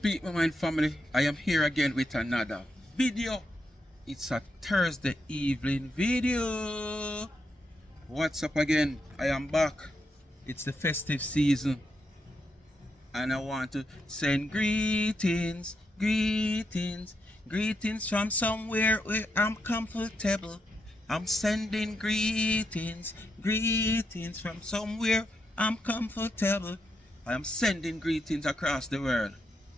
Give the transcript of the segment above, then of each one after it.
Speak my mind family, I am here again with another video. It's a Thursday evening video. What's up again? I am back. It's the festive season and I want to send greetings, greetings, greetings from somewhere where I'm comfortable. I'm sending greetings, greetings from somewhere I'm comfortable. I am sending greetings across the world,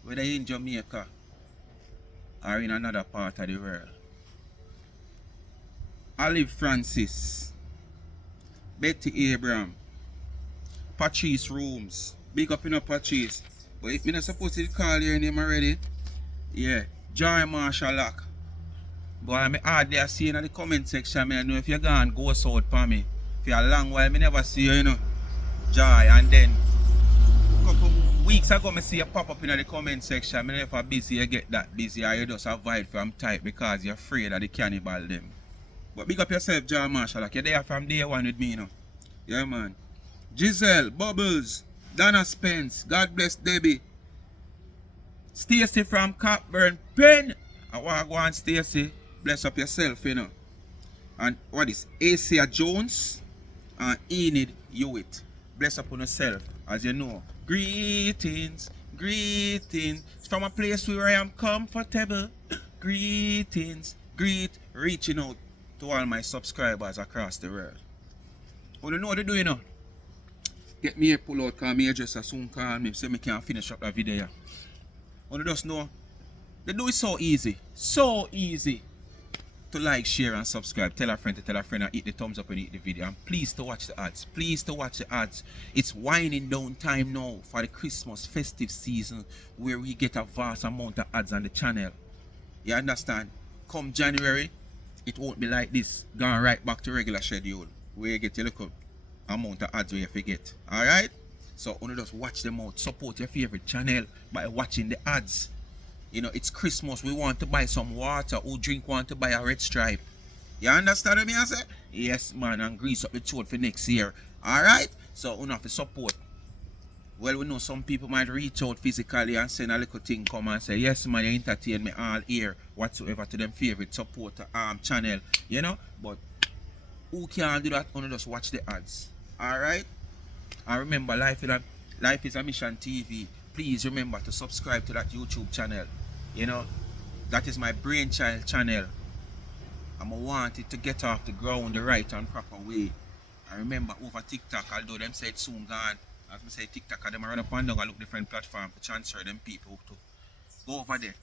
whether in Jamaica or in another part of the world. Olive Francis, Betty Abraham, Patrice Rooms. Big up in a Patrice. But if me not supposed to call your name already, yeah, Joy Marshall Lock. But I'm hardly seeing in the comment section. I don't know if you're gone ghost out for me. For a long while, I never see you, Joy. And then a couple weeks ago, I see you pop up in the comment section. I never busy, you get that busy, or you just avoid from type because you're afraid of the cannibal them. But big up yourself, Joy Marshall Lock. You're there from day one with me, Yeah, man. Giselle, Bubbles, Donna Spence, God bless Debbie. Stacy from Cockburn, Pen. I want to go on, Stacy. Bless up yourself, And what is Asia Jones and Enid Hewitt. Bless up on yourself, as you know. Greetings, greetings from a place where I am comfortable. Greetings, reaching out to all my subscribers across the world. Oh, you know what they do, Get me a pull out, call me address soon call me, so I can finish up that video. You just know, they do it so easy to like, share and subscribe. Tell a friend to tell a friend and hit the thumbs up and hit the video. And please to watch the ads. Please to watch the ads. It's winding down time now for the Christmas festive season where we get a vast amount of ads on the channel. You understand? Come January, it won't be like this. Going right back to regular schedule where you get a little amount of ads where you forget. Alright? So only just watch them out. Support your favorite channel by watching the ads. It's Christmas. We want to buy some water. Who drink want to buy a red stripe. You understand what I say? Yes, man. And grease up the throat for next year. Alright? So we have to support. Well, we know some people might reach out physically and send a little thing come and say, yes, man, you entertain me all year. Whatsoever to them favorite supporter channel. But who can do that? Only just watch the ads. Alright? And remember, Life is a Mission TV. Please remember to subscribe to that YouTube channel. That is my brainchild channel. I want it to get off the ground the right and proper way. And remember, over TikTok, although them say it's soon gone, as I say TikTok, them run up and down and look different platform to transfer them people to go over there.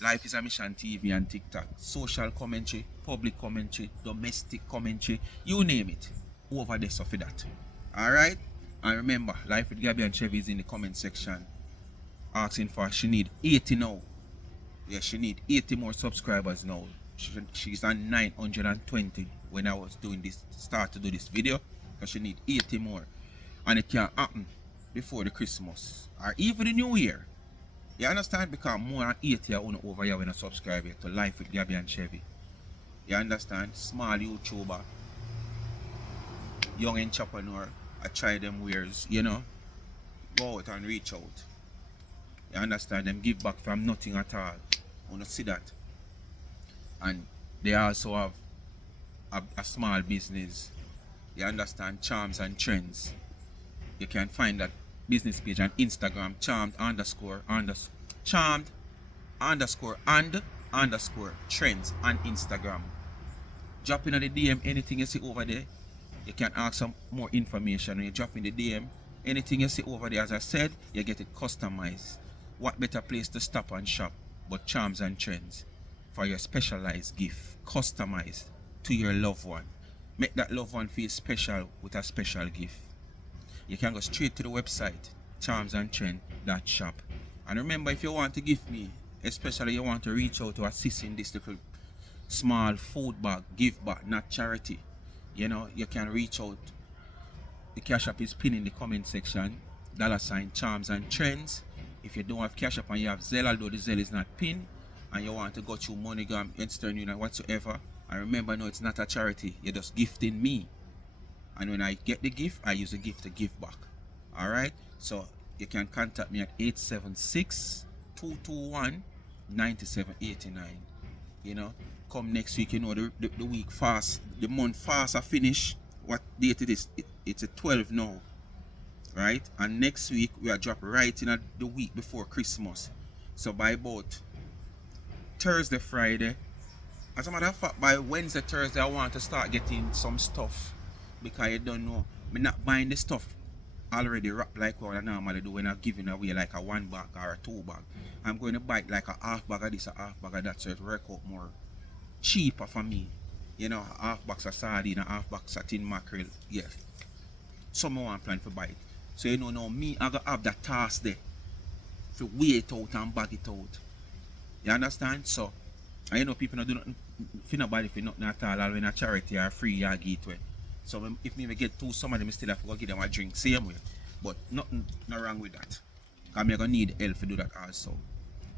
Life is a Mission TV and TikTok. Social commentary, public commentary, domestic commentary, you name it. Over there, so for that. Alright? And remember, Life with Gabby and Chevy is in the comment section. Asking for, she need 80 now. Yeah, she need 80 more subscribers now. She's on 920 when I was doing this, start to do this video. Because she need 80 more. And it can happen before the Christmas. Or even the New Year. You understand? Because more than 80 are over here when I subscribe to Life with Gabby and Chevy. You understand? Small YouTuber. Young entrepreneur. I try them wares, Go out and reach out. You understand? Them give back from nothing at all. I want to see that. And they also have a small business. You understand? Charms and Trends. You can find that business page on Instagram. Charmed underscore trends on Instagram. Drop in the DM anything you see over there. You can ask some more information when you drop in the DM. Anything you see over there, as I said, you get it customized. What better place to stop and shop but Charms and Trends for your specialized gift, customized to your loved one. Make that loved one feel special with a special gift. You can go straight to the website, charmsandtrend.shop. And remember, if you want to give me, especially you want to reach out to assist in this little small food bag, give back, not charity. You can reach out. The Cash App is pinned in the comment section. $ Charms and Trends. If you don't have Cash App and you have Zelle, although the Zelle is not pinned, and you want to go through MoneyGram, Western Union, whatsoever, and remember, no, it's not a charity. You're just gifting me. And when I get the gift, I use the gift to give back. Alright? So you can contact me at 876 221-9789. You know, come next week, you know, the week fast, the month fast I finish. What date it is? It's a 12 now, right? And next week we are drop right in the week before Christmas. So by about Thursday, Friday, as a matter of fact, by Wednesday, Thursday, I want to start getting some stuff, because you don't know, I'm not buying the stuff already wrapped like what I normally do when I'm giving away like a 1 bag or a 2 bag. I'm going to buy like a half bag of this, a half bag of that, so it work out more cheaper for me. You know, a half box of sardine, a half box of tin mackerel. Yes. Someone plan to buy it. So you know now me, I gotta have that task there to weigh it out and bag it out. You understand? So, and you know people don't do nothing for nobody for nothing at all, or when a charity or free you give it way. So if me get two, some of them still have to go give them a drink same way. But nothing wrong with that. Because I'm gonna need help to do that also.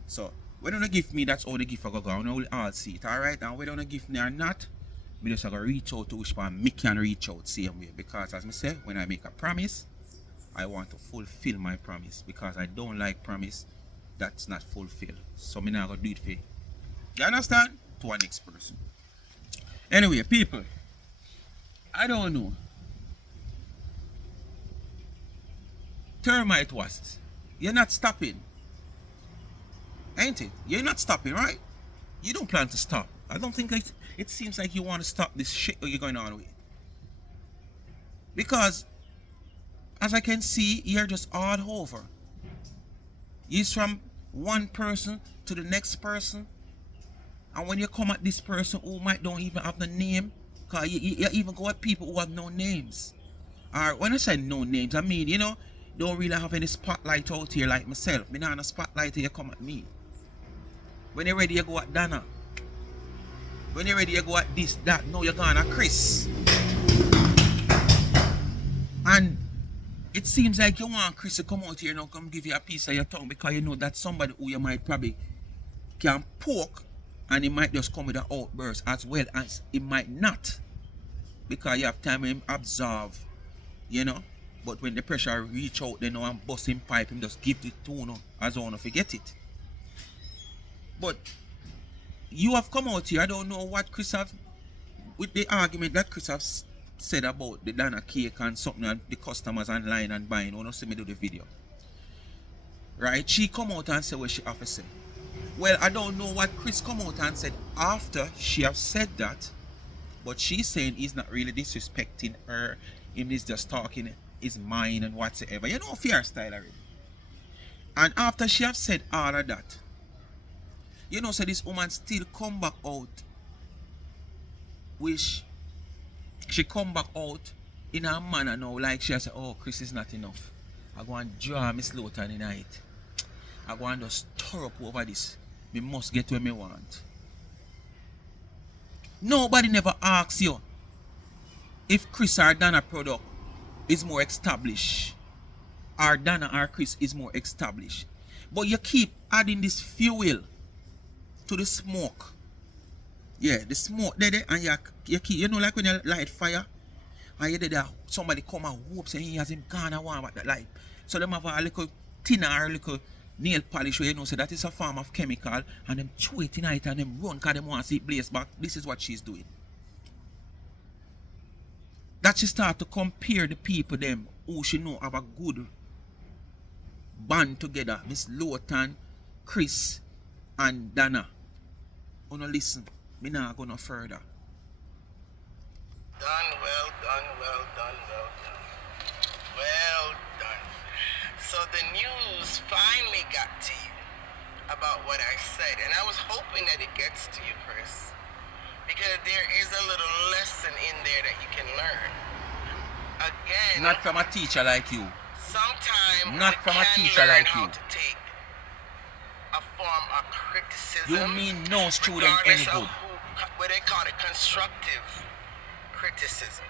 So when you don't give me, that's all the gift I go on. I will all see it. Alright, and whether you don't give me or not, me just gonna reach out to which one me can reach out same way. Because as I say, when I make a promise, I want to fulfill my promise. Because I don't like promise that's not fulfilled. So me not gonna do it for you. You understand? To our next person. Anyway, people, I don't know. Termite wasps, you're not stopping. Ain't it? You're not stopping, right? You don't plan to stop. I don't think it seems like you want to stop this shit that you're going on with. Because, as I can see, you're just all over. You're from one person to the next person. And when you come at this person who might don't even have the name, because you even go at people who have no names. Or when I say no names, I mean, you know, don't really have any spotlight out here like myself. Me not on a spotlight here, you come at me. When you're ready, you go at Donna. When you're ready, you go at this, that. No, you're going at Kris. And it seems like you want Kris to come out here and come give you a piece of your tongue, because you know that's somebody who you might probably can poke, and he might just come with an outburst, as well as it might not. Because you have time to absorb, you know. But when the pressure reach out, they know and bust him pipe, him just give it to you, as I want to forget it. But you have come out here, I don't know what Kris have, with the argument that Kris have said about the Donna cake and something, and the customers online and buying. When you see me do the video, right? She come out and say what she have to say. Well, I don't know what Kris come out and said after she have said that, but she's saying he's not really disrespecting her. Him is just talking his mind and whatsoever. You know, fear style already. And after she have said all of that, you know, so this woman still come back out, which she come back out in her manner now, like she has said, oh, Kris is not enough. I go and draw Miss Lothian in it. I go and just stir up over this. Me must get where me want. Nobody never asks you if Kris or Donna product is more established, or Donna or Kris is more established. But you keep adding this fuel to the smoke. Yeah, the smoke there, and you keep, you know, like when you light fire, and you there, somebody come and whoop saying he has him gone and warm at that light. So them have a little thinner or a little nail polish where you know, so that is a form of chemical, and them chew it in it and them run because them want to see it blaze back. This is what she's doing. That she start to compare the people them who she know have a good band together. Miss Lothian, Kris, and Donna. Oh no, listen, me not go no further. Done, well done, well done, well done. Well done. So the news finally got to you about what I said, and I was hoping that it gets to you, Kris, because there is a little lesson in there that you can learn. Again, Not from a teacher like you. Sometimes Not from a teacher like you. to take a form of criticism. You mean no student any good? What they call it, constructive criticism.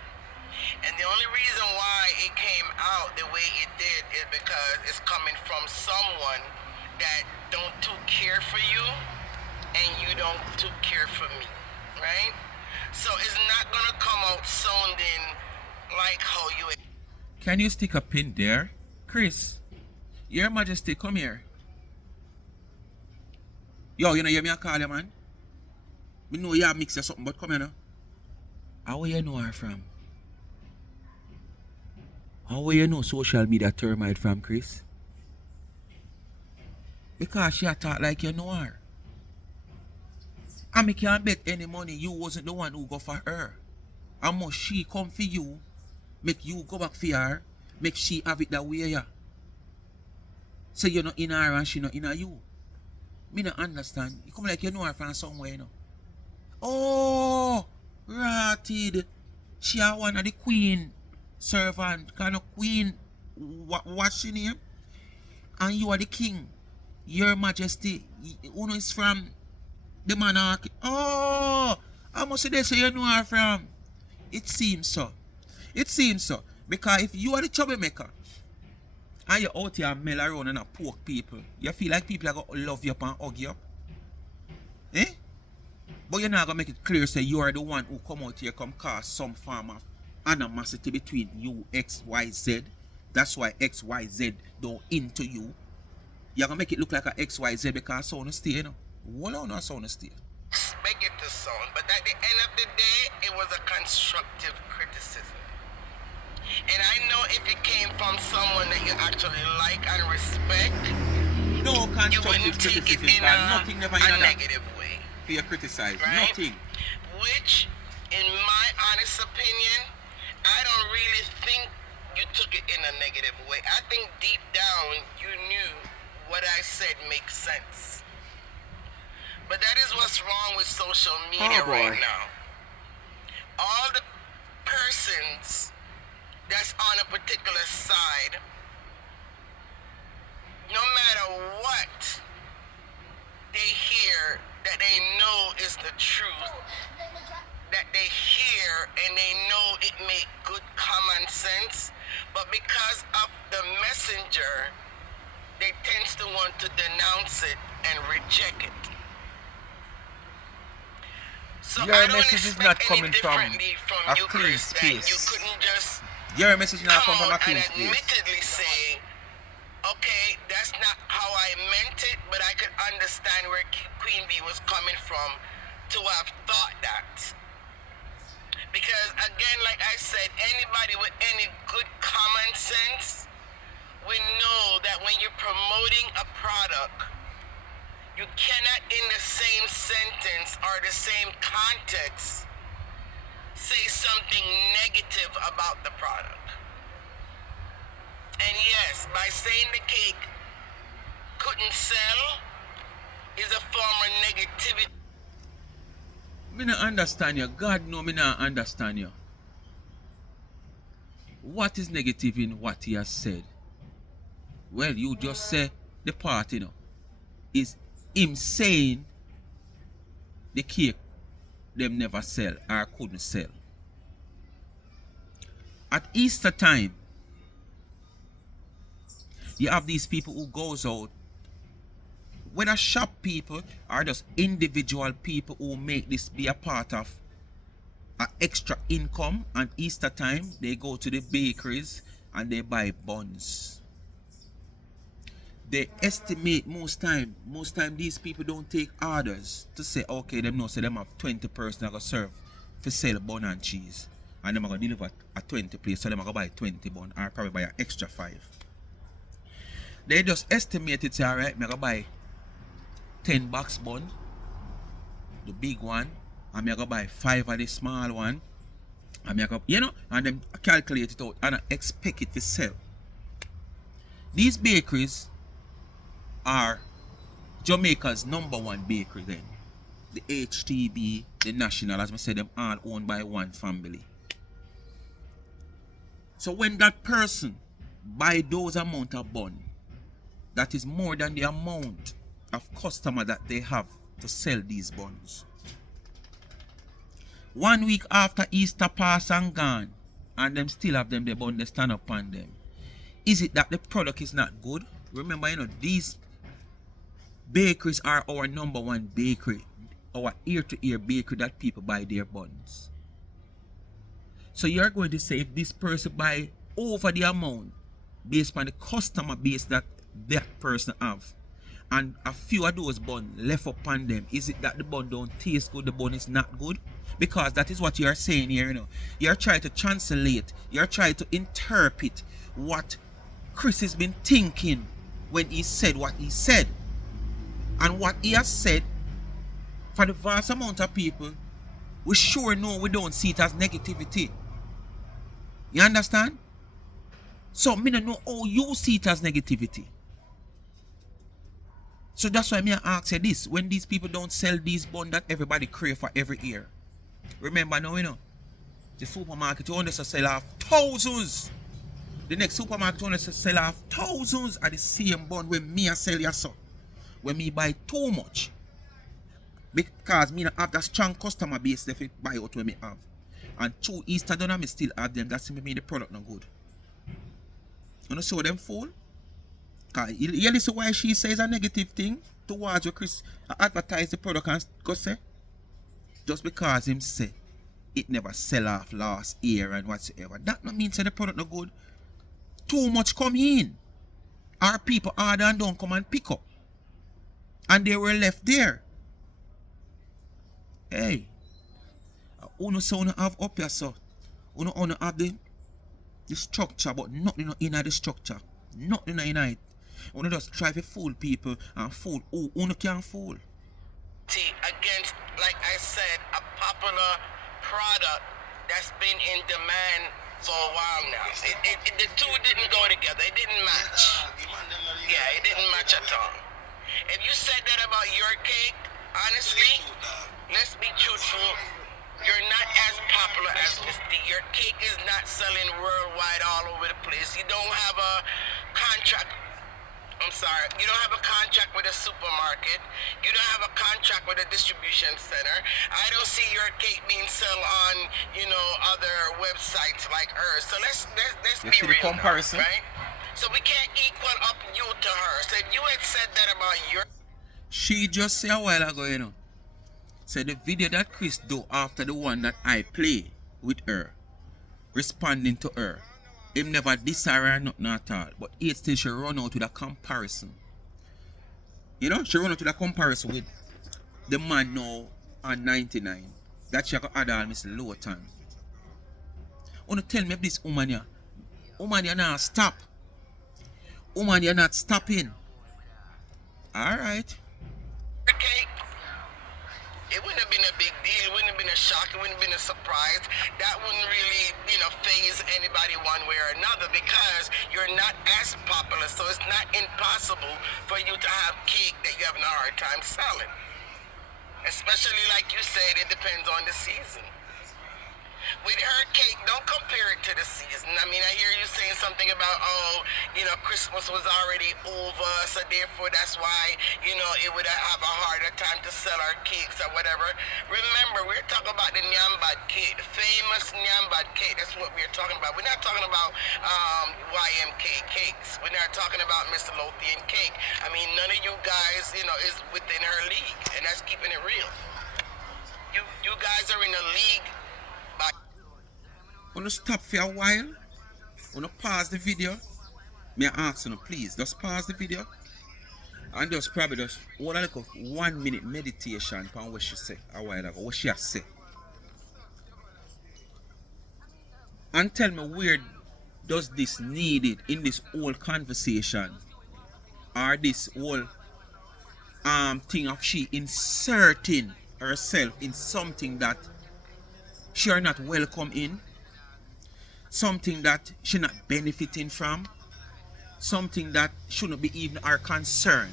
And the only reason why it came out the way it did is because it's coming from someone that don't too care for you, and you don't too care for me, right? So it's not gonna come out sounding like how you. Can you stick a pin there? Kris, Your Majesty, come here. Yo, you know, hear me a call you, man? Me know you have mixed or something, but come here now. How will you know her from? How will you know social media termite from, Kris? Because she a talk like you know her. And me can't bet any money you wasn't the one who go for her. And must she come for you, make you go back for her, make she have it that way, yeah. So you're not in her and she not in her you. Me not understand. You come like you know her from somewhere, you know. Oh, rotted. She are one of the queen servant, kind of queen. What's she name? And you are the king. Your Majesty. Who is from the monarch. Oh, I must say so you know her from. It seems so. It seems so. Because if you are the troublemaker and you're out here and mail around and poke people, you feel like people are going to love you up and hug you up. Eh? But you're not going to make it clear say you are the one who come out here come cause some form of animosity between you, XYZ. That's why XYZ don't into you. You're going to make it look like a XYZ because sound stay, you know. Hold on, sound stay. Make it to sound, but at the end of the day, it was a constructive criticism. And I know if it came from someone that you actually like and respect, no you constructive wouldn't take it criticism, in nothing never a in that negative way. for you criticize. Right? Nothing. Which, in my honest opinion, I don't really think you took it in a negative way. I think deep down you knew what I said makes sense. But that is what's wrong with social media right now. All the persons that's on a particular side, no matter what they hear that they know is the truth, that they hear and they know it makes good common sense, but because of the messenger, they tend to want to denounce it and reject it. So your message is not coming from a you, clean Kris, space. that you couldn't just Your message not come come from a out clean and space. admittedly say, okay, that's not how I meant it, but I could understand where Queen Bee was coming from to have thought that. Because again, like I said, anybody with any good common sense will know that when you're promoting a product, you cannot in the same sentence or the same context say something negative about the product. And yes, by saying the cake couldn't sell is a form of negativity. Me not understand you. God know me not understand you. What is negative in what he has said? Well, you just say the part, you know, is him saying the cake them never sell or couldn't sell. At Easter time, you have these people who goes out, whether shop people or just individual people who make this be a part of an extra income. And Easter time, they go to the bakeries and they buy buns. They estimate most time these people don't take orders to say, okay, them know, say them have 20 person that go serve for sell bun and cheese. And them are going to deliver a 20 place, so them are going to buy 20 bun or probably buy an extra 5. They just estimate it, say, alright, I'm going to buy 10 box bun, the big one, and I'm going to buy 5 of the small one, and I'm going to, you know, and then calculate it out and expect it to sell. These bakeries are Jamaica's #1 bakery then. The HTB, the National, as I said, them all owned by one family. So when that person buy those amount of bun, that is more than the amount of customer that they have to sell these buns. 1 week after Easter pass and gone, and them still have them, the bun, they stand up on them. Is it that the product is not good? Remember, you know, these bakeries are our #1 bakery, our ear-to-ear bakery that people buy their buns. So you're going to say if this person buy over the amount based on the customer base that that person have, and a few of those bun left upon them, is it that the bun don't taste good, the bun is not good? Because that is what you are saying here, you know. You're trying to translate, you're trying to interpret what Kris has been thinking when he said what he said. And what he has said, for the vast amount of people, we sure know we don't see it as negativity. You understand? So me don't know how you see it as negativity. So that's why me ask you this. When these people don't sell these buns that everybody crave for every year. Remember now, you know, the supermarket you only sell off thousands. The next supermarket you only sell off thousands of the same bun when me I sell you so. When me buy too much. Because me not have that strong customer base if it buy out when me have. And through Easter Donna me still have them. That's me the product not good. You know show them fool? Cause you listen why she says a negative thing towards your Kris advertise the product and go say? Just because him say it never sell off last year and whatsoever. That not mean say the product not good. Too much come in. Our people order and don't come and pick up. And they were left there. Hey. Uno so uno have up here so. Uno have the structure, but nothing in the structure. Nothing in it. Uno just try to fool people and fool who uno can fool. Against, like I said, a popular product that's been in demand for a while now. The two didn't go together. It didn't match. Yeah, it didn't match at all. If you said that about your cake, honestly, let's be truthful, you're not as popular as Miss D. Your cake is not selling worldwide all over the place. You don't have a contract. I'm sorry, you don't have a contract with a supermarket. You don't have a contract with a distribution center. I don't see your cake being sold on, you know, other websites like hers. So let's be real, comparison. now, right? So we can't equal up you to her. So if you had said that about your... She just said a while ago, you know. Said the video that Kris do after the one that I play with her, responding to her, him never diss her or nothing at all. But yet still she run out with a comparison. You know, she run out with a comparison with the man now on 99. That she could add on Mr. Lothian. Wanna tell me if this woman you're not stop. Woman, you're not stopping. Alright. Okay. It wouldn't have been a big deal. It wouldn't have been a shock. It wouldn't have been a surprise. That wouldn't really, you know, faze anybody one way or another because you're not as popular. So it's not impossible for you to have cake that you're having a hard time selling. Especially like you said, it depends on the season. With her cake, don't compare it to the season. I mean, I hear you saying something about, oh, you know, Christmas was already over, so therefore that's why, you know, it would have a harder time to sell our cakes or whatever. Remember, we're talking about the Nyambad cake, the famous Nyambad cake. That's what we're talking about. We're not talking about YMK cakes. We're not talking about Mr. Lothian cake. I mean, none of you guys, you know, is within her league, and that's keeping it real. You guys are in a league. Wanna stop for a while? Wanna pause the video? May I ask you, please, just pause the video and just probably just hold a little 1 minute meditation on what she said a while ago, what she has said. And tell me where does this needed in this whole conversation or this whole thing of she inserting herself in something that she are not welcome in, something that she not benefiting from, something that shouldn't be even our concern.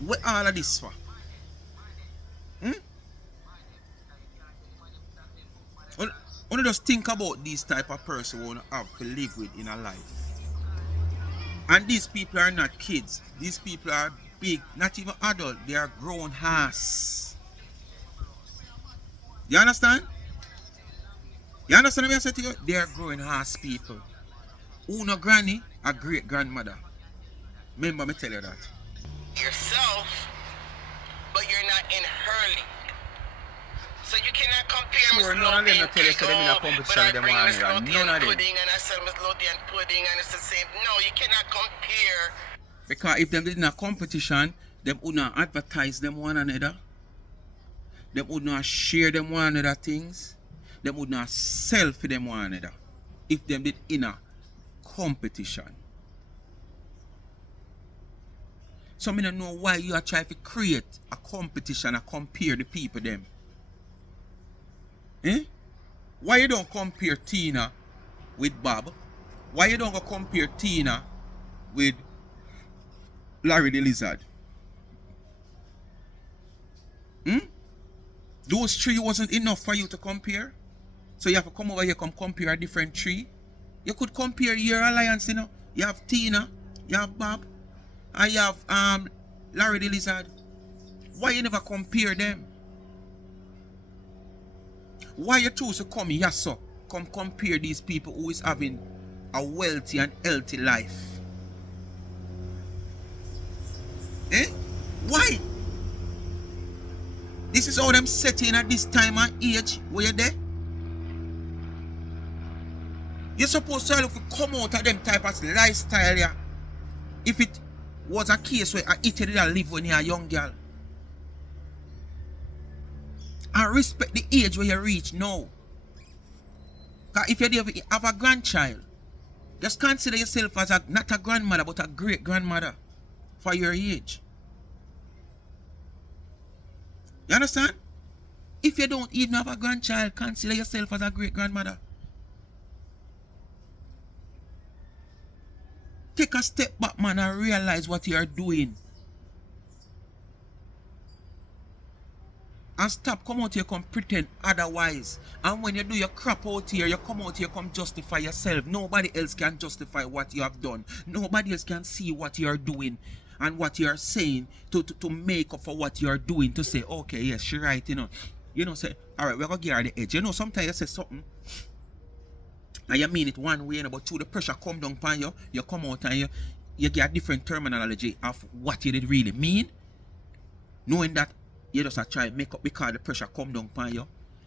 What all of this for? Only just think about these type of person we want to have to live with in a life. And these people are not kids. These people are big, not even adult. They are grown ass. You understand? You understand what I say to you? They are growing ass people. Una granny, a great grandmother. Remember me tell you that. Yourself, but you're not in her league. So you cannot compare Sure, Miss none of them Lothian not tell you so them in a cake, competition but I with them bring on Miss here. Lothian None of them. pudding and I sell Miss Lothian pudding and it's the same. No, you cannot compare Because if them did in a competition, them would not advertise them one another. Them would not share them one another things. Them would not sell for them one another. If them did in a competition. So I don't know why you are trying to create a competition and compare the people them. Eh? Why you don't compare Tina with Bob? Why you don't go compare Tina with Larry the Lizard? Those three wasn't enough for you to compare? So you have to come over here come compare a different tree? You could compare your alliance, you know. You have Tina, you have Bob, and you have Larry the Lizard. Why you never compare them? Why you choose to come here, so come compare these people who is having a wealthy and healthy life? Eh? Why? This is how them setting at this time and age where you're there. You're supposed to look to come out of them type of lifestyle here. If it was a case where it did live when you're a young girl. And respect the age where you reach now. Because if you have a grandchild, just consider yourself as not a grandmother but a great grandmother for your age. You understand? If you don't even have a grandchild, consider yourself as a great grandmother. Take a step back, man, and realize what you are doing. And stop come out here come pretend otherwise. And when you do your crap out here, you come out here come justify yourself. Nobody else can justify what you have done. Nobody else can see what you are doing and what you are saying to make up for what you are doing. To say, okay, yes, she right, you know. You know, say, alright, we're gonna give her the edge. You know, sometimes you say something and you mean it one way, but through the pressure come down upon you, you come out and you get a different terminology of what you did really mean. Knowing that you just try to make up because the pressure come down upon you.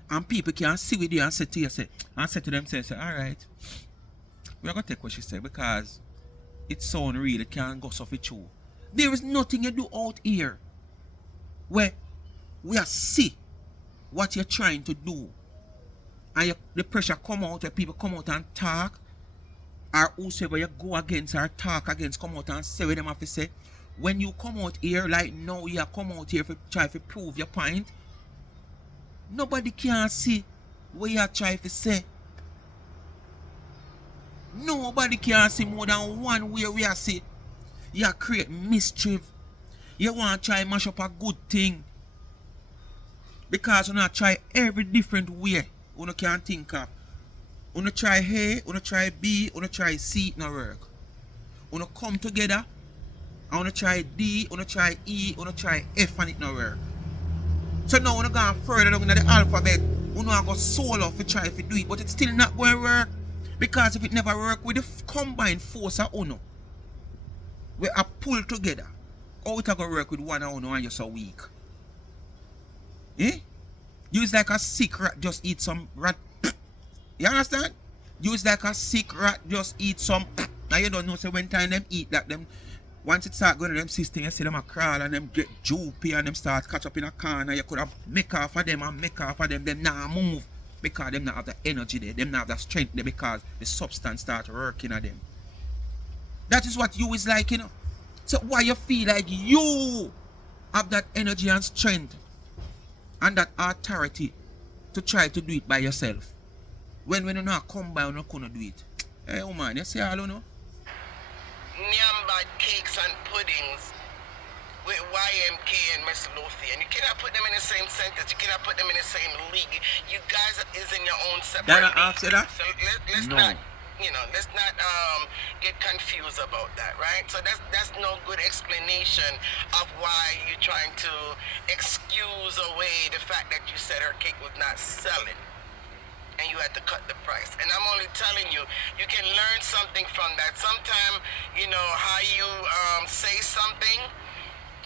And people can see with you and say to you, say to them, say, alright, we're gonna take what she said because it sound real, it can't go so true. There is nothing you do out here where we are see what you're trying to do. And the pressure come out where people come out and talk, or whosoever you go against or talk against come out and say what them have to say. When you come out here, like now you come out here to try to prove your point, nobody can see what you are trying to say. Nobody can see more than one way we are see. You create mischief. You want to try mash up a good thing. Because you not try every different way you can think of. You try A, you try B, you try C, it not work. You come together and you try D, you try E, you try F and it not work. So now you go further down in the alphabet, you go solo to try to do it, but it's still not going to work. Because if it never work with the combined force of Uno, we are pulled together, how it going to work with one of Uno and you're so weak? Eh? Use like a sick rat just eat some rat. You understand? Use like a sick rat just eat some. Now you don't know, so when time them eat that, them once it start going to them system, you see them a crawl and them get droopy and them start catch up in a corner. You could have make off of them and make off of them now move. Because them not have the energy there, them not have the strength there because the substance start working at them. That is what you is like, you know. So why you feel like you have that energy and strength and that authority to try to do it by yourself? When you not come by, you not gonna do it. Hey, oh man, you see all you know? Nyambad cakes and puddings with YMK and Miss Lothian. You cannot put them in the same sentence. You cannot put them in the same league. You guys is in your own separate Donna league. answer that? So let's No. not, let's not get confused about that, right? So that's no good explanation of why you're trying to excuse away the fact that you said her cake was not selling and you had to cut the price. And I'm only telling you, you can learn something from that. Sometimes, how you say something,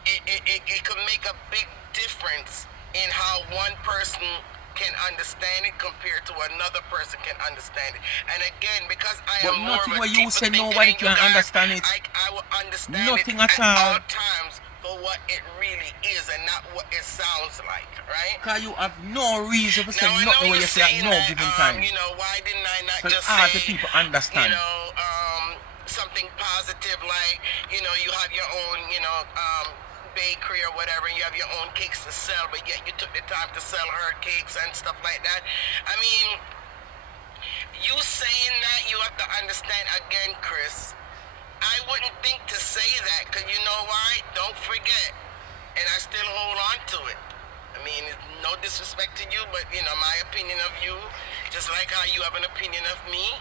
it could make a big difference in how one person can understand it compared to another person can understand it. And again, because I But am more nothing of a where you deeper say thinker nobody than you can guys, understand it. I will understand Nothing it at at all. all times for what it really is and not what it sounds like, right? Because you have no reason to say Now I know nothing where you're you say at saying no that, given time. you know, why didn't I not Because just all say, the people understand. you know, something positive like, you know, you have your own, you know, bakery or whatever, and you have your own cakes to sell, but yet you took the time to sell her cakes and stuff like that. I mean, you saying that, you have to understand again, Kris. I wouldn't think to say that, because you know why? Don't forget. And I still hold on to it. I mean, no disrespect to you, but, you know, my opinion of you, just like how you have an opinion of me,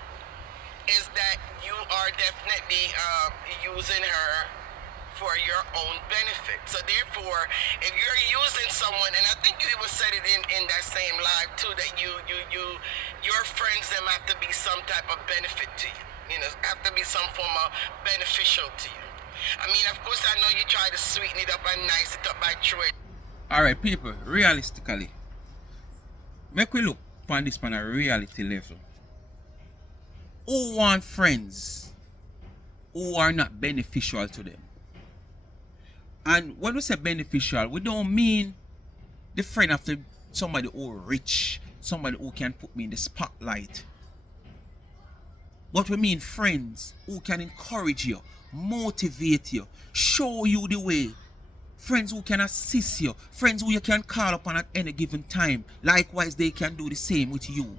is that you are definitely using her for your own benefit. So therefore, if you're using someone, and I think you even said it in that same live too, that your friends them have to be some type of benefit to you. You know, have to be some form of beneficial to you. I mean, of course, I know you try to sweeten it up and nice it up by throwing. Alright, people, realistically, make we look upon this on a reality level. Who want friends who are not beneficial to them? And when we say beneficial, we don't mean the friend of somebody who rich, somebody who can put me in the spotlight. But we mean friends who can encourage you, motivate you, show you the way. Friends who can assist you, friends who you can call upon at any given time. Likewise, they can do the same with you.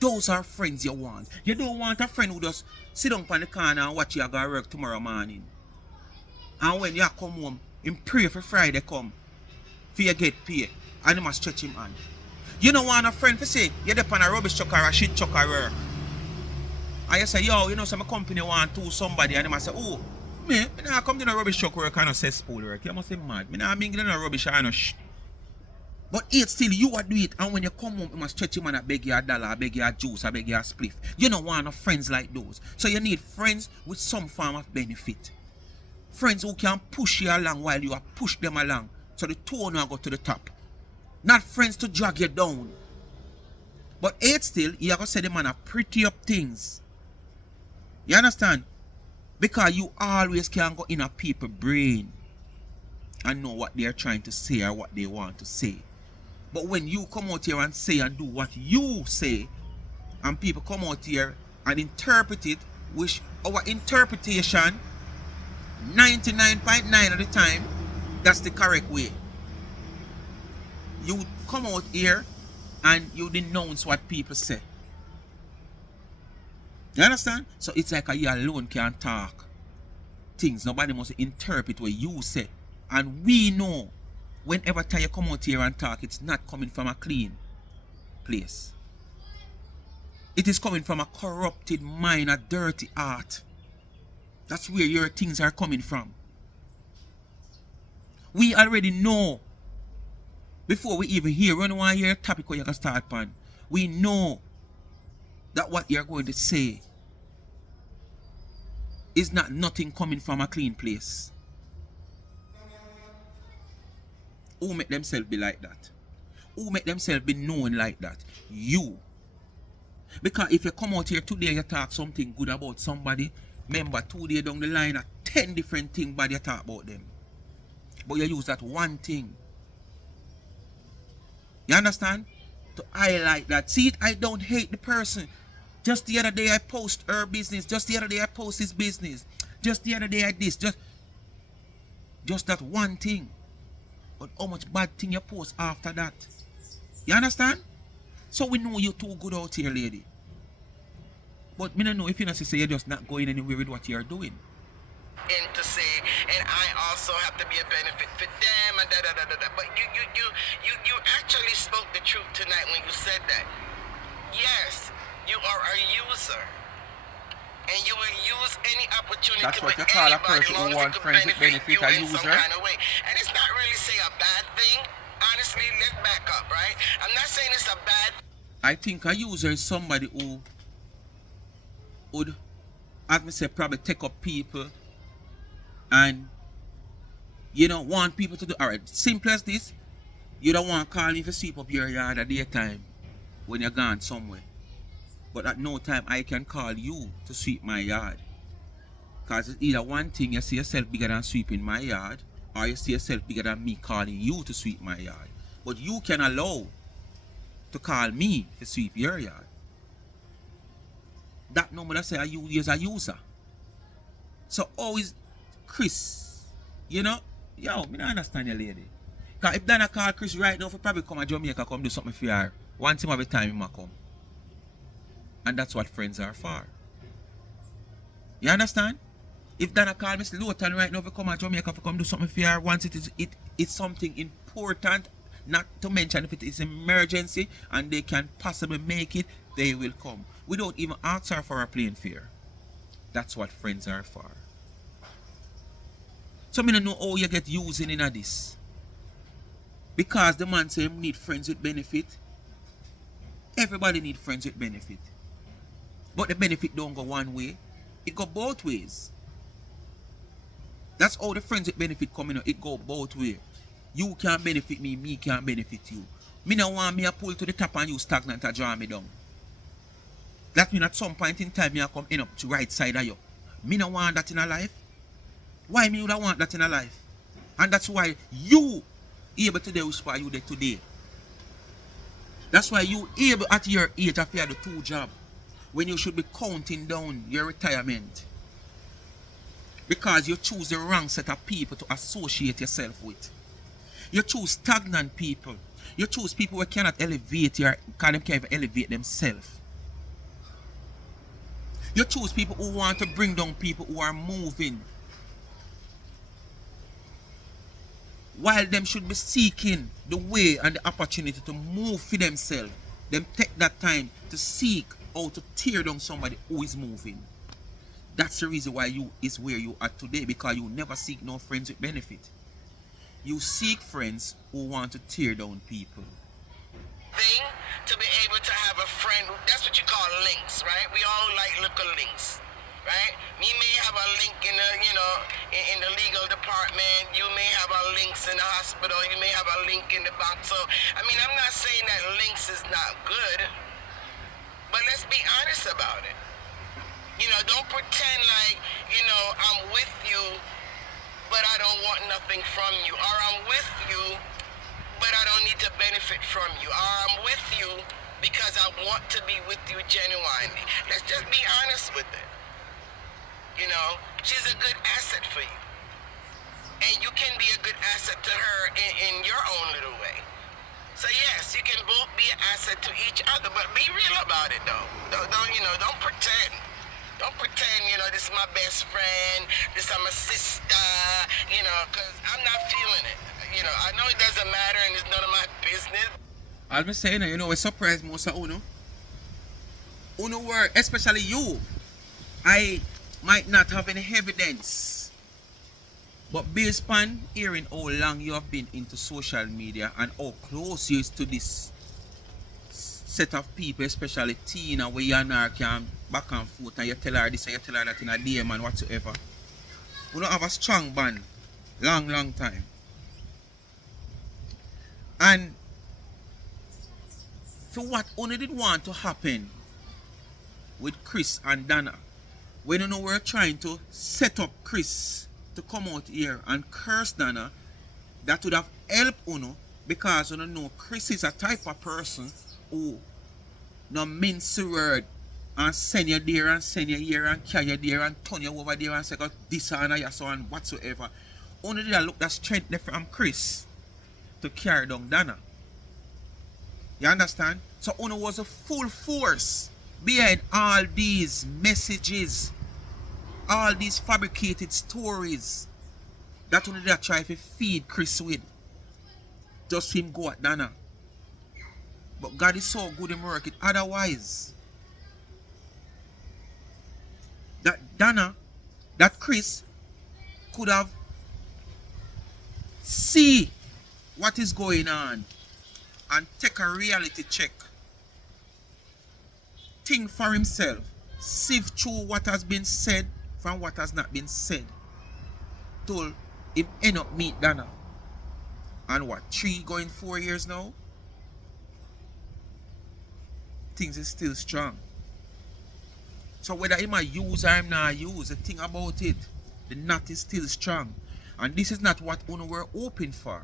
Those are friends you want. You don't want a friend who just sit down on the corner and watch you go to work tomorrow morning. And when you come home, him pray for Friday come, for you get paid, and you must stretch him hand. You don't want a friend to say, you're up on a rubbish truck or a shit truck or work. And you say, yo, you know, some company want to somebody, and they must say, oh, me nah come to the rubbish truck work and no cesspool work. You must say mad. Me nah mingle no rubbish and no shit. But yet still you would do it, and when you come home, you must stretch him and I beg you a dollar, I beg you a juice, I beg you a spliff. You don't want no friends like those. So you need friends with some form of benefit. Friends who can push you along while you are push them along. So the two now go to the top. Not friends to drag you down. But yet still, you have to say the man a pretty up things. You understand? Because you always can go in a people's brain and know what they're trying to say or what they want to say. But when you come out here and say and do what you say, and people come out here and interpret it, which our interpretation, 99.9 of the time, that's the correct way. You come out here and you denounce what people say. You understand? So it's like you alone can talk things. Nobody must interpret what you say. And we know whenever time you come out here and talk, it's not coming from a clean place. It is coming from a corrupted mind, a dirty heart. That's where your things are coming from. We already know. Before we even hear, we don't want to hear a topic where you can start on. We know that what you're going to say is not nothing coming from a clean place. Who make themselves be like that? Who make themselves be known like that? You. Because if you come out here today, you talk something good about somebody, remember 2 days down the line, 10 different things bad you talk about them. But you use that one thing. You understand? To highlight that. See it, I don't hate the person. Just the other day I post her business. Just the other day I post his business. Just the other day I this. Just that one thing. But how much bad thing you post after that? You understand? So we know you're too good out here, lady. But me don't know if you not say you're just not going anywhere with what you're doing. And to say, and I also have to be a benefit for them, and da da da da da. But you actually spoke the truth tonight when you said that. Yes, you are a user, and you will use any opportunity. That's what with you call a anybody, person long who as it wants could friends with benefit, you a in some user. kind of way. And it's not really say a bad thing. Honestly, let's back up, right? I'm not saying it's a bad. I think a user is somebody who would, as me say, probably take up people and, you know, want people to do. Alright, simple as this. You don't want to call me to sweep up your yard at daytime when you're gone somewhere. But at no time I can call you to sweep my yard. Because it's either one thing you see yourself bigger than sweeping my yard, or you see yourself bigger than me calling you to sweep my yard. But you can allow to call me to sweep your yard. That number that say you is a user. So always Kris, you know, yo, me don't understand your lady. Cause if Donna call Kris right now, he probably come to Jamaica, come do something for her. One time every time he might come. And that's what friends are for. You understand? If Donna call Miss Lothian right now, if he come to Jamaica, come do something for her, once it's something important, not to mention if it is an emergency and they can possibly make it, they will come. We don't even ask her for a plane fare. That's what friends are for. So I don't know how you get using in this. Because the man say need friends with benefit. Everybody need friends with benefit. But the benefit don't go one way. It go both ways. That's how the friends with benefit come in. It go both ways. You can't benefit me, me can't benefit you. Me no want me a pull to the top and you stagnant and draw me down. That means at some point in time, me come end up to right side of you. Me no want that in a life. Why me would I want that in a life? And that's why you able to do which part you did today. That's why you able at your age to have the two jobs when you should be counting down your retirement. Because you choose the wrong set of people to associate yourself with. You choose stagnant people. You choose people who cannot elevate because they can't even elevate themselves. You choose people who want to bring down people who are moving. While them should be seeking the way and the opportunity to move for themselves. Them take that time to seek how to tear down somebody who is moving. That's the reason why you is where you are today, because you never seek no friends with benefit. You seek friends who want to tear down people. Thing to be able to have a friend, that's what you call links, right? We all like little links, right? Me may have a link in the, in the legal department. You may have a links in the hospital. You may have a link in the bank. So, I mean, I'm not saying that links is not good, but let's be honest about it. Don't pretend like, I'm with you, but I don't want nothing from you. Or I'm with you, but I don't need to benefit from you. Or I'm with you because I want to be with you genuinely. Let's just be honest with it. She's a good asset for you. And you can be a good asset to her in your own little way. So yes, you can both be an asset to each other, but be real about it though. Don't pretend. Don't pretend, this is my best friend, this is my sister, because I'm not feeling it. I know it doesn't matter and it's none of my business. I'll be saying, it surprised most of Uno. Uno word, especially you. I might not have any evidence. But based on hearing how long you have been into social media and how close you is to this set of people, especially Tina, where you and her can back and forth and you tell her this and you tell her that in a DM and whatsoever. We don't have a strong bond. Long time. And for what only did want to happen with Kris and Donna, when we're trying to set up Kris to come out here and curse Donna, that would have helped Uno, because Kris is a type of person who no mince the word and send you there and send you here and carry you there and turn you over there and say got this and that so and whatsoever. Only did I look that strength there from Kris to carry down Donna. You understand? So Uno was a full force behind all these messages, all these fabricated stories that Uno did try to feed Kris with. Just him go at Donna. But God is so good in work it otherwise. That Donna, that Kris could have see what is going on and take a reality check. Think for himself. Sift through what has been said from what has not been said. Till him end up meet Donna. And what, 3 going 4 years now? Things is still strong. So whether him a use or him not use, the thing about it, the knot is still strong. And this is not what we were hoping for.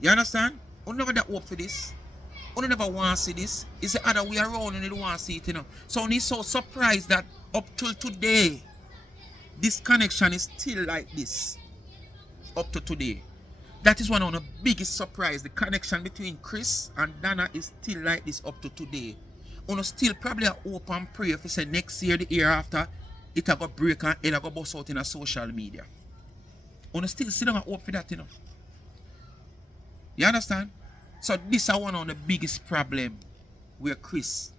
You understand? We never that hope for this. We never want to see this. It's the other way around and they don't want to see it, you know. So I'm so surprised that up till today, this connection is still like this. Up to today. That is one of the biggest surprise. The connection between Kris and Donna is still like this up to today. We still probably hope and pray if say next year, the year after, it will go break and it will go bust out in a social media. We still sit down and hope for that, you know. You understand? So this is one of the biggest problem where Kris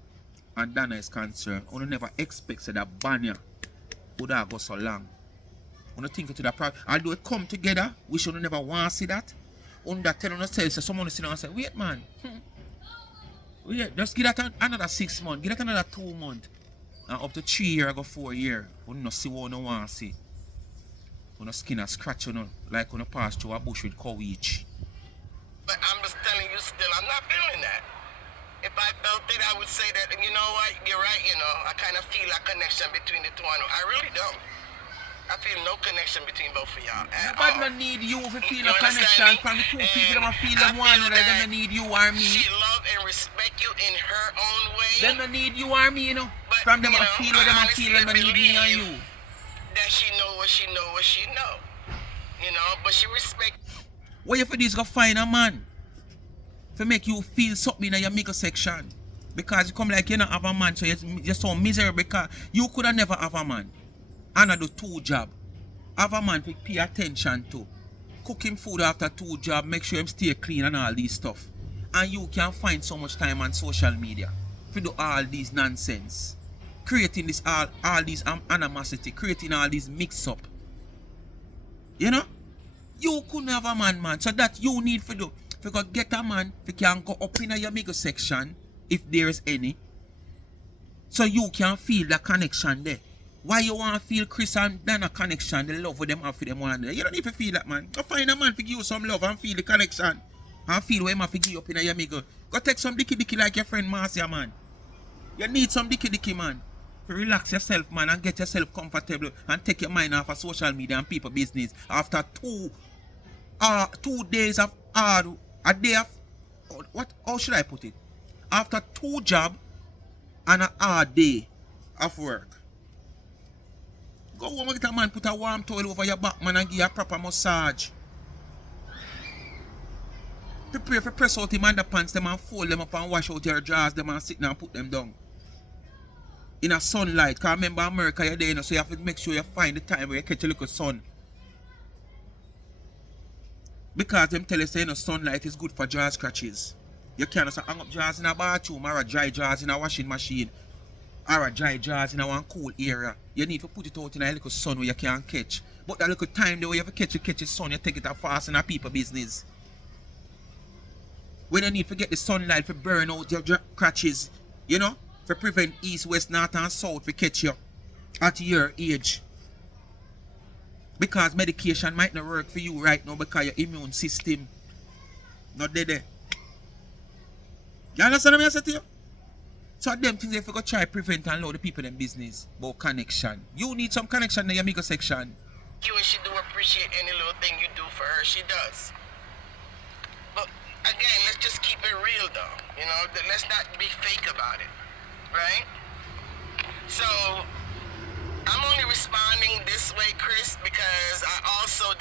and Donna is concerned. We never expect that Banya would have go so long. We don't think to that problem. Although it come together, we should never want to see that. On that telling ourselves, so someone is sitting and say, wait man. Wait, just give that another 6 months, give that another 2 months. And up to 3 years or 4 years. We don't see what we want to see. We don't skin a scratch, you know, like when we pass through a bush with cow each. But I'm just telling you still, I'm not feeling that. If I felt it, I would say that, you know what, you're right, you know, I kind of feel a connection between the two. I really don't. I feel no connection between both of y'all at all. But I need you to feel a connection from the two people that feel them one another. Them need you or me. She love and respect you in her own way. Them need you or me, you know. But, from them you know, I feel what them I feel them need me and you. That she know what she know what she know. You know, but she respect. What you for this go find a man? To make you feel something in your middle section. Because you come like you don't have a man, so you're so miserable because you could have never have a man. And I do 2 jobs. Have a man to pay attention to. Cook him food after 2 jobs, make sure him stay clean and all these stuff. And you can find so much time on social media to do all these nonsense. Creating this all these animosity, creating all these mix up. You know? You couldn't have a man. So that you need to do. If you could get a man, if you can go up in your middle section, if there is any. So you can feel the connection there. Why you want to feel Kris and Donna connection, the love with them have for them one another? You don't need to feel that, man. Go find a man to give you some love and feel the connection. And feel where him have to give you up in your middle. Go take some dicky like your friend Marcia, man. You need some dicky, man. To relax yourself, man, and get yourself comfortable and take your mind off of social media and people business. After 2 days of hard, a day of, what, how should I put it? After 2 jobs and a hard day of work. Go home and get a man, put a warm towel over your back, man, and give you a proper massage. Prepare for press out him underpants them and fold them up and wash out your drawers them and sit down and put them down. In a sunlight, because remember America you're there, you know, so you have to make sure you find the time where you catch a little sun. Because them tell you say, you know, sunlight is good for jaw scratches. You can't just hang up jars in a bathroom or a dry jars in a washing machine. Or a dry jars in a one cool area. You need to put it out in a little sun where you can catch. But that little time there where you have to catch the sun, you take it out fast in a people business. When you need to get the sunlight to burn out your scratches, you know, to prevent east, west, north and south to catch you at your age. Because medication might not work for you right now because your immune system not there. You understand what I say to you? So them things if you go try prevent and allow the people in business about connection. You need some connection in your middle section. You and she do appreciate any little thing you do for her, she does. But again, let's just keep it real though. You know, let's not be fake about it. Right? So I'm only responding this way, Kris, because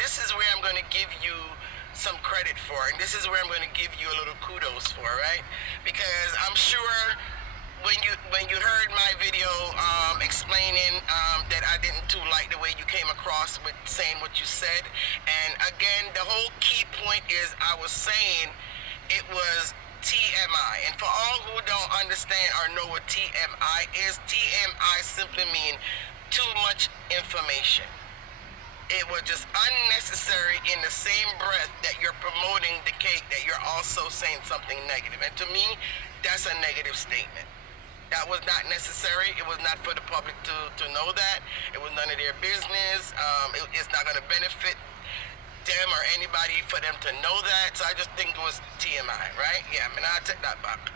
this is where I'm going to give you some credit for, and this is where I'm going to give you a little kudos for, right? Because I'm sure when you heard my video explaining that I didn't too like the way you came across with saying what you said, and again, the whole key point is I was saying it was TMI, and for all who don't understand or know what TMI is, TMI simply means too much information. It was just unnecessary in the same breath that you're promoting the cake, that you're also saying something negative. And to me, that's a negative statement. That was not necessary. It was not for the public to know that. It was none of their business. It's not going to benefit them or anybody for them to know that. So I just think it was TMI, right? Yeah, I mean, I'll take that back.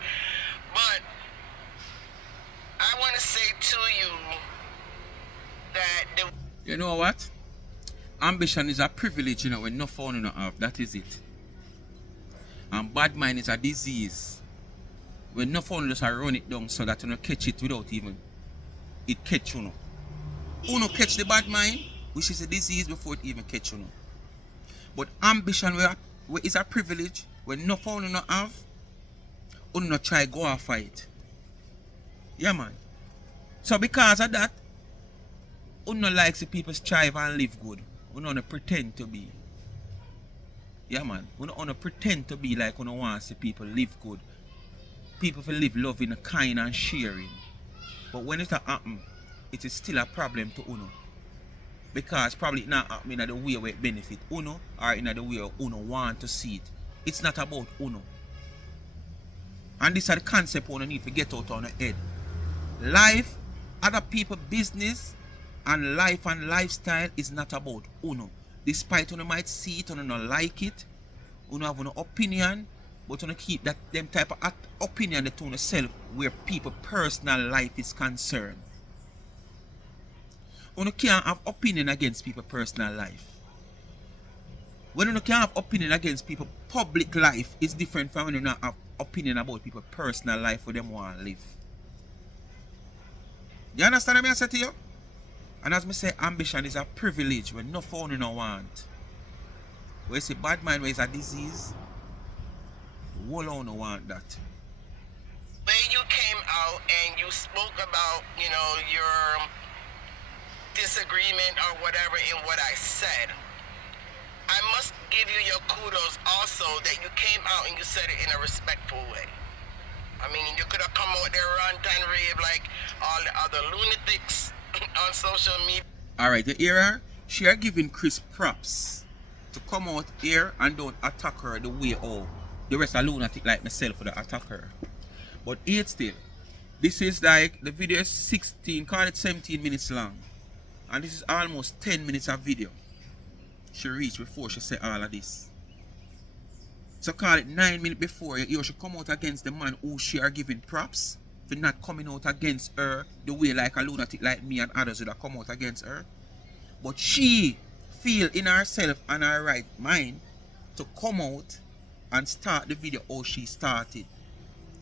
But I want to say to you that you know what? Ambition is a privilege, you know, when no phone you don't have. That is it. And bad mind is a disease. When no phone just run it down so that you don't catch it without even it catch you know. You know catch the bad mind, which is a disease before it even catch you know. But ambition where is a privilege. When no phone you don't have, you don't try go and fight. Yeah, man. So because of that, you don't like see people strive and live good. You don't pretend to be. Yeah, man. You don't pretend to be like you don't want to see people live good. People will live loving, kind and sharing. But when it happen, it is still a problem to Uno. Because probably it not happening in the way where it benefit Uno or in the way where Uno want to see it. It's not about Uno. And this is the concept Uno need to get out on the head. Life, other people business, and life and lifestyle is not about Uno. Despite Uno might see it, Uno not like it, Uno have an opinion, but Uno keep that them type of opinion to Uno self where people personal life is concerned. Uno can't have opinion against people personal life. When Uno can't have opinion against people public life is different from when you not have opinion about people personal life where them want to live. You understand what I say to you? And as I say, ambition is a privilege when no phone you don't want. Where you say bad mind where it's a disease, whole on don't want that. when you came out and you spoke about, you know, your disagreement or whatever in what I said, I must give you your kudos also that you came out and you said it in a respectful way. I mean, you could have come out there rant and rave like all the other lunatics on social media. Alright, you hear her? She are giving Kris props to come out here and don't attack her the way all the rest of lunatic like myself would attack her. But yet still, this is like, the video is 16, call it 17 minutes long. And this is almost 10 minutes of video she reached before she said all of this. So call it 9 minutes before you should come out against the man who she are giving props for not coming out against her the way like a lunatic like me and others would have come out against her. But she feel in herself and her right mind to come out and start the video how she started.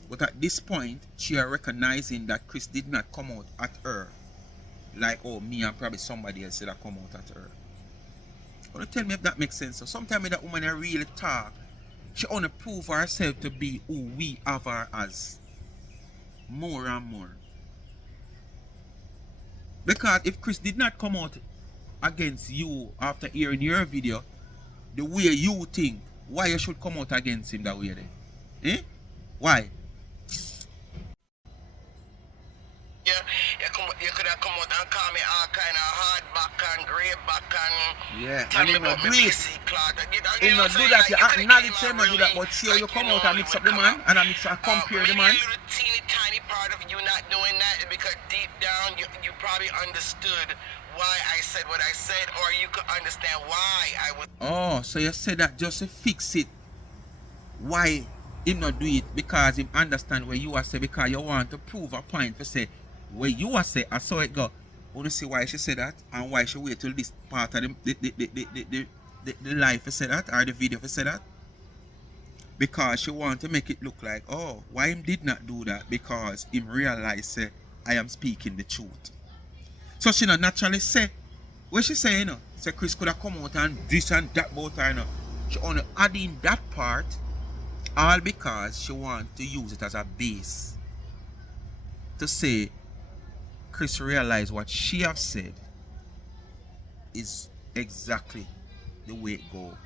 But at this point, she are recognizing that Kris did not come out at her like, oh, me and probably somebody else that come out at her. But tell me if that makes sense. So sometimes that woman really talk, she want to prove herself to be who we have her as. More and more. Because if Kris did not come out against you after hearing your video, the way you think, why you should come out against him that way then? Eh? Why? You could have come out and call me all kind of hard back and grey back and yeah, tell and me him not about do my it. PC cloth. He not do that, you acknowledge him not do that, but see how you come out and mix up the man, and I mix and compare the man. Maybe a little teeny tiny part of you not doing that is because deep down you probably understood why I said what I said, or you could understand why I was. Oh, so you say that just to fix it. Why him not do it? Because him understand where you are say, because you want to prove a point to say where you are say, I saw it go. Want to see why she said that and why she wait till this part of the live to say that or the video to say that. Because she want to make it look like, oh, why him did not do that? Because him realize say I am speaking the truth. So she not naturally say what she say, you know, say Kris could have come out and this and that about her, you know. She only add in that part all because she want to use it as a base to say Kris realize what she have said is exactly the way it go.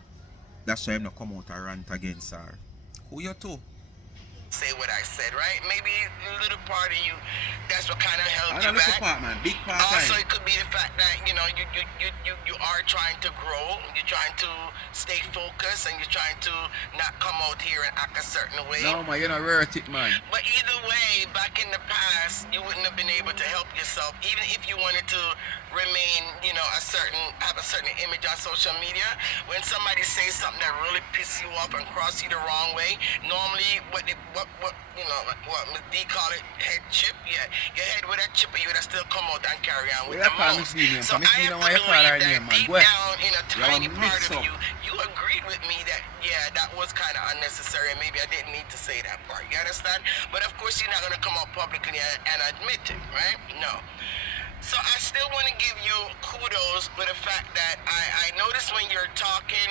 That's why I'm not come out and rant against her. Who you to? say what I said, right? Maybe a little part of you, that's what kind of held I you don't look back. part, man. Big part Also, time. it could be the fact that you are trying to grow, you're trying to stay focused, and you're trying to not come out here and act a certain way. No, man, you're not worth it, man. But either way, back in the past, you wouldn't have been able to help yourself, even if you wanted to remain, have a certain image on social media. When somebody says something that really pisses you off and cross you the wrong way, normally what Ms. D call it, head chip. Yeah, your head with that chip, you would have still come out and carry on with the most. So I have to believe that deep down in a tiny part of you, you agreed with me that that was kind of unnecessary, and maybe I didn't need to say that part. You understand? But of course, you're not gonna come out publicly and admit it, right? No. So I still want to give you kudos for the fact that I noticed when you're talking,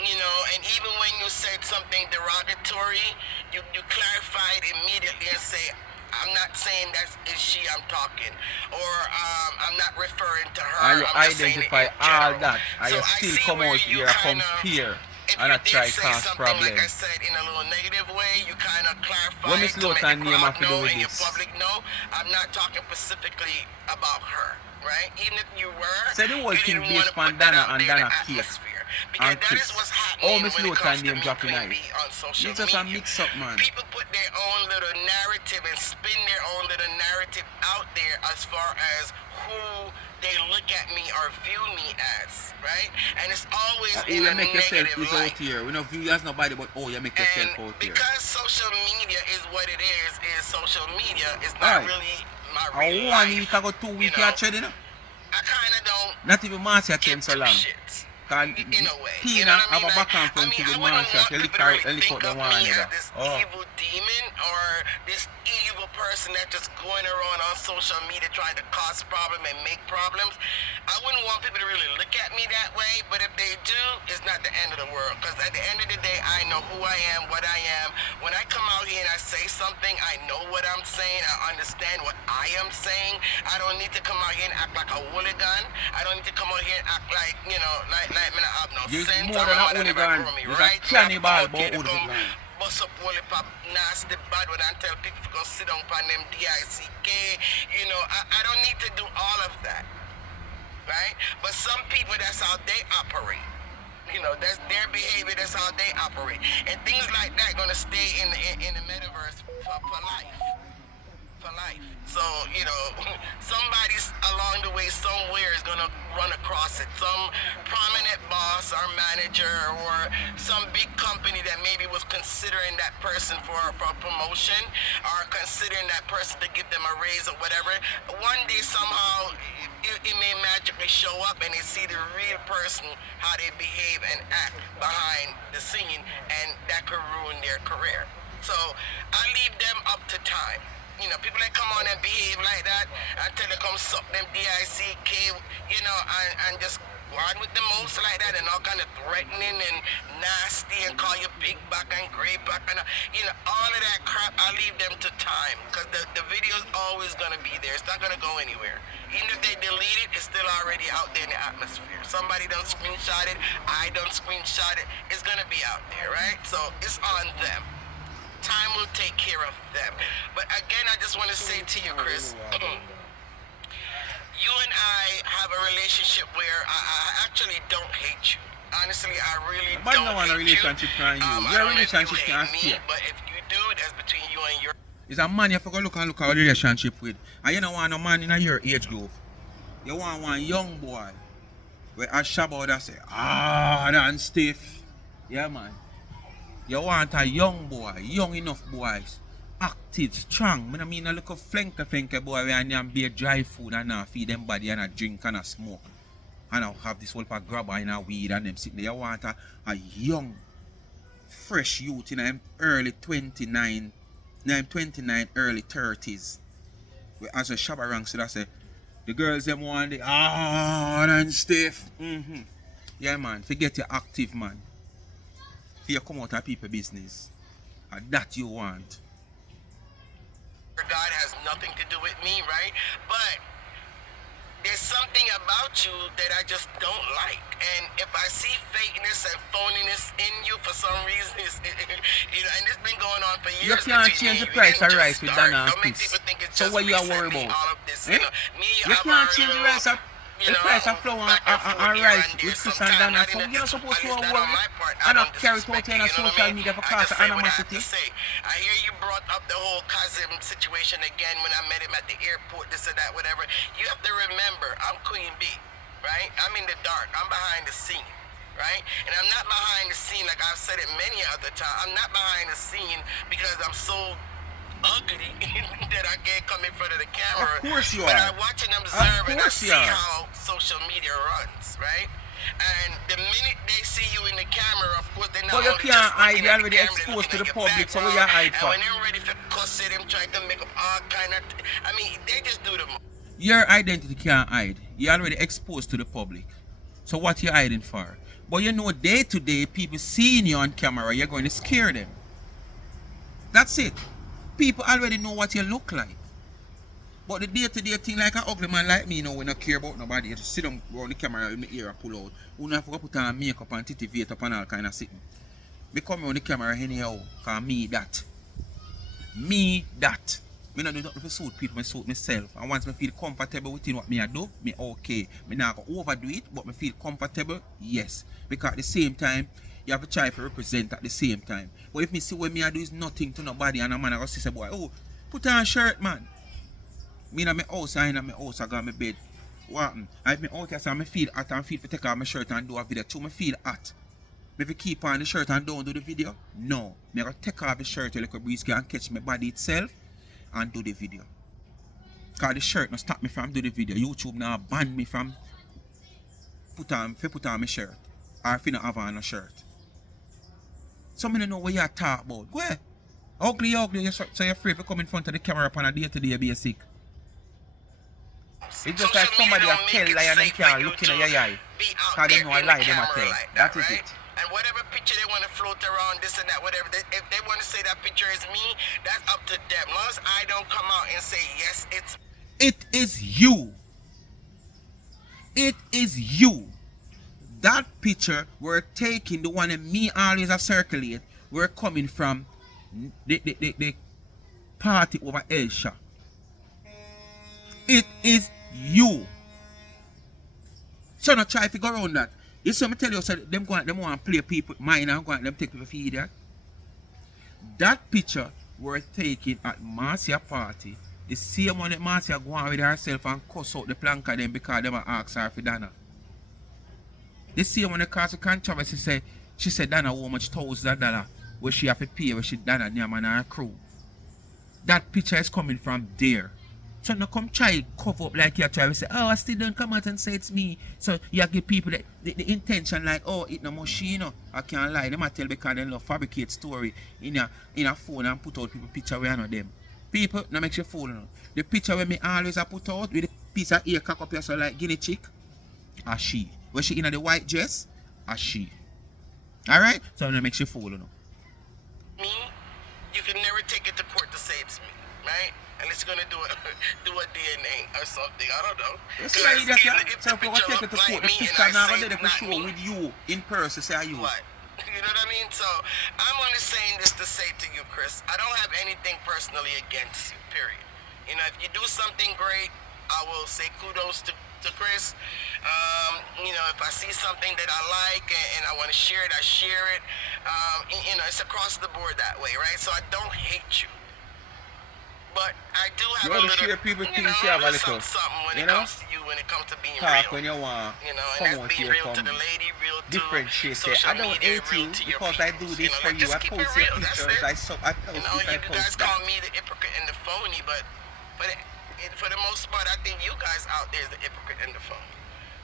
and even when you said something derogatory, you clarified immediately and say, I'm not saying that is she I'm talking, or I'm not referring to her. And you I'm just identify all that, and you still come out here and compare. And I try to cause problems. Like I said, in a little negative way, you kind of clarify What Miss Lothian name have to do with and your this? public know. I'm not talking specifically about her, right? Even if you were, say the whole you thing didn't based want on to put that Donna out and there in Donna the case. atmosphere. Because And that Kris. is what's Oh, happening Miss when it Lothian comes to name me, dropping Queen out. Bee, on social It's just a media. mix up, man. People put their own little narrative and spin their own little narrative out there as far as who they look at me or view me as, right? And it's always in you a make yourself negative is light. out here. We don't view you as nobody, but you make yourself And out here. because social media is what it is social media. It's not Right. really my I real 1 life. week ago, 2 weeks, you know. you're trading. I kind of don't Not even Marcia give came so them long. shits. Cause In a way, Tina what I have mean? a back and I front mean, to I the wouldn't Marcia. want She people to really lick think out the of one. me as this evil demon or this evil person that's just going around on social media trying to cause problems and make problems. I wouldn't want people to really look at me that way, but if they do, it's not the end of the world. Because at the end of the day, I know who I am, what I am. When I come out here and I say something, I know what I'm saying. I understand what I am saying. I don't need to come out here and act like a hooligan. I don't need to come out here and act like, like me not have no There's sense. more or than a my mother never hooligan. grew me There's right. a cannibal Me not about come out here to come hooligan. bust up holy pop nasty bad one and tell people to go sit down on them DICK. I don't need to do all of that. Right? But some people, that's how they operate. That's their behavior, that's how they operate. And things like that gonna stay in the metaverse for life. For life. So, somebody's along the way somewhere is gonna run across it. Some prominent boss or manager or some big company that maybe was considering that person for promotion or considering that person to give them a raise or whatever. One day somehow it may magically show up and they see the real person, how they behave and act behind the scene, and that could ruin their career. So I leave them up to time. People that come on and behave like that until they come suck them DICK, and just go on with the most like that and all kind of threatening and nasty and call you big back and gray back and all of that crap. I leave them to time because the video is always gonna be there. It's not gonna go anywhere. Even if they delete it, it's still already out there in the atmosphere. Somebody don't screenshot it. I don't screenshot it. It's gonna be out there, right? So it's on them. Time will take care of them. But again, I just want to say to you, Kris, you and I have a relationship where I actually don't hate you. Honestly, I really don't want a hate relationship you. from you. I Your don't know if relationship you can't hate stay. me, but if you do, that's between you and your... It's a man you have to go look at a relationship with. And you don't want a man in your age group. You want one young boy where a shabba that say, and stiff. Yeah, man. You want a young boy, young enough boys, active, strong. I mean, a little flenke boy where and be dry food and feed them body and a drink and a smoke. And I have this whole pack grabber and a weed and them sitting there. You want a young, fresh youth in them early 29, early 30s. Where as a shabba rank, so that say, the girls them want the hard and stiff. Yeah, man, forget your active, man. You come out of people business. And that you want. God has nothing to do with me, right? But there's something about you that I just don't like. And if I see fakeness and phoniness in you for some reason, you know, and it's been going on for You years. can't change the price of rice with Donna and Don't make Kris. people think it's So just what you are recently, worried about? all of this, Eh? you know, me, You can't change the rice of you the know, price of flour back and forth and here rice and there. with Kris and Sometimes Donna. not So even you're not supposed to at least not worry. on my part. I And don't not carry it out disrespect on you, you know social what I mean? media for I cause just of say what I have animosity. to say. I hear you brought up the whole Kazim situation again when I met him at the airport, this or that, whatever. You have to remember, I'm Queen Bee, right? I'm in the dark. I'm behind the scene, right? And I'm not behind the scene like I've said it many other times. I'm not behind the scene because I'm so ugly that I can't come in front of the camera. Of course you but are. I watch and observe and I Course see you are. how social media runs, right? And the minute they see you in the camera, of course, they're not But you only can't just hide, looking you're at already the camera, they're exposed to looking the at your public, so what you background, hide for? and when they're ready for cuss it, them trying to make up all kind of, I mean, they just do the most. Your identity can't hide. You're already exposed to the public. So what you hiding for? But you know, day to day, people seeing you on camera, you're going to scare them. That's it. People already know what you look like. But the day-to-day thing, like an ugly man like me, you know, when I care about nobody, you just sit down around the camera with my ear and pull out. You don't have to put on makeup and titivate up and all kind of sitting. Me come around the camera anyhow, because me that. Me that. Me not do nothing to suit people, I suit myself. And once I feel comfortable within what me I do, me okay. Me not go overdo it, but me feel comfortable, yes. Because at the same time, you have to try to represent at the same time. But if me see what me I do is nothing to nobody and a man I go say, boy, oh, put on a shirt, man. Me in my house, I got my bed. What happen? I have me out here, so I feel hot and feel to take off my shirt and do a video. So I feel hot. If you keep on the shirt and don't do the video, no. Me gotta take off the shirt a little breeze and catch my body itself and do the video. Cause the shirt no stop me from do the video. YouTube now ban me from put on my shirt. Or if you not have on a shirt. So me don't know what you talk about. Go ahead. Ugly, so you're afraid to come in front of the camera upon a day-to-day basic. It's just like somebody a tell lie and they can't look in your eye. Because they know a lie them a tell. That is it. And whatever picture they want to float around, this and that, whatever, if they want to say that picture is me, that's up to them. As long as I don't come out and say, yes, it's... It is you. It is you. That picture we're taking, the one that me always a circulate, we're coming from the party over Elsha. It is you. So not try to go around that. You see me tell you, so them want to play people mind and go and them take people for idiot. That picture we're taking at Marcia party, the same one that Marcia go on with herself and cuss out the plank of them because them ask her for Donna. The same one that caused the controversy, she said Donna how much $1,000 where she have to pay where she Donna name and her crew. That picture is coming from there. So now come try cover up like you try to say, oh, I still don't come out and say it's me. So you give people the intention like, oh, it no machine, you know. I can't lie. They might tell because they love fabricate story in a phone and put out people picture where I know them. People, now makes you fool, you know. The picture where me always I put out with a piece of ear cock up here so like guinea chick, a she. When she in the white dress, a she. Alright? So that makes you fool, you know. Me, you can never take it to court to say it's me, right? Unless you're gonna do a DNA or something. I don't know. It's like that, yeah. So if you want to take it to court, the picture now going to show with you in person, say you. What? You know what I mean? So I'm only saying this to say to you, Kris, I don't have anything personally against you, period. You know, if you do something great, I will say kudos to Kris. You know, if I see something that I like and I want to share it, I share it. You know, it's across the board that way, right? So I don't hate you. But I do have a little, share people you things know, you have a something little, when it comes to you, when it comes to being talk real. when you want. You know, come and out that's being here, real to come the lady, real to differentiate. social I don't media, hate real you to your because I do peoples. this You know, for like, you. just I keep post it your real. That's pictures. it. I You know, post you guys that. call me the hypocrite and the phony, but for the most part, I think you guys out there is the hypocrite and the phony.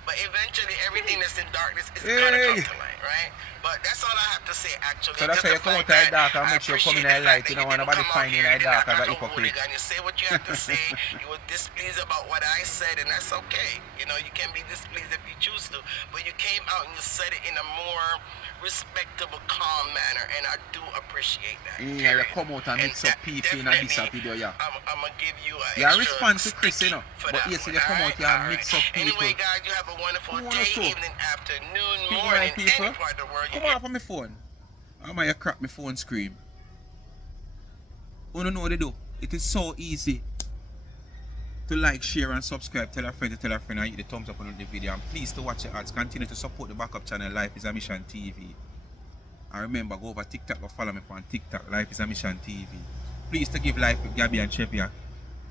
But eventually, everything that's in darkness is gonna come to light, right? But that's all I have to say, actually. So that's why you come out of dark and make sure you come in the light. You don't want nobody finding in the dark as a hypocrite. You say what you have to say. You were displeased about what I said, and that's okay. You know, you can be displeased if you choose to. But you came out and you said it in a more respectable, calm manner, and I do appreciate that. Yeah, you period. come out and mix up people in this video, yeah. I'm gonna give you a Yeah, extra respond to Kris, you sticky know. for But that yes, one, you come out alright? here and Alright. mix up people. Anyway, guys, you have a wonderful Come on, day, too. evening, afternoon, Speaking morning, of people, any part of the world you come off on my phone. How am I crack my phone screen? You don't know what they do. It is so easy to like, share, and subscribe. Tell a friend to tell a friend, and hit the thumbs up on the video. And please to watch the ads. Continue to support the backup channel Life is a Mission TV. And remember, go over TikTok or follow me on TikTok, Life is a Mission TV. Please to give Life with Gabby and Chevy a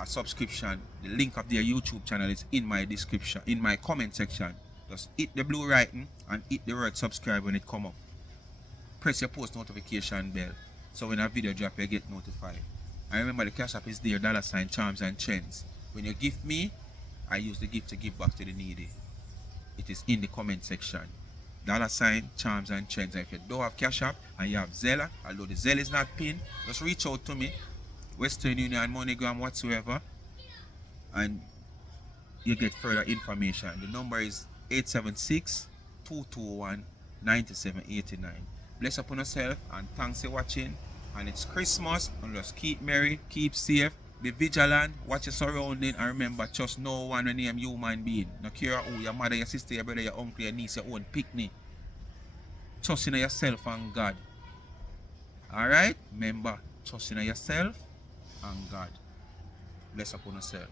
subscription. The link of their YouTube channel is in my description, in my comment section. Just hit the blue writing and hit the word subscribe when it come up. Press your post notification bell so when a video drop you get notified. And remember, the cash app is there, $ Charms and Trends. When you gift me, I use the gift to give back to the needy. It is in the comment section. $ Charms and Trends. And if you don't have cash app and you have Zelle, although the Zelle is not pinned, just reach out to me, Western Union, MoneyGram, whatsoever, and you get further information. The number is 876-221-9789. Bless upon yourself and thanks for watching. And it's Christmas, and just keep merry, keep safe, be vigilant, watch your surrounding, and remember, trust no one when name human being. No care who, your mother, your sister, your brother, your uncle, your niece, your own picnic. Trust in yourself and God. Alright? Remember, trust in yourself and God. Bless upon yourself.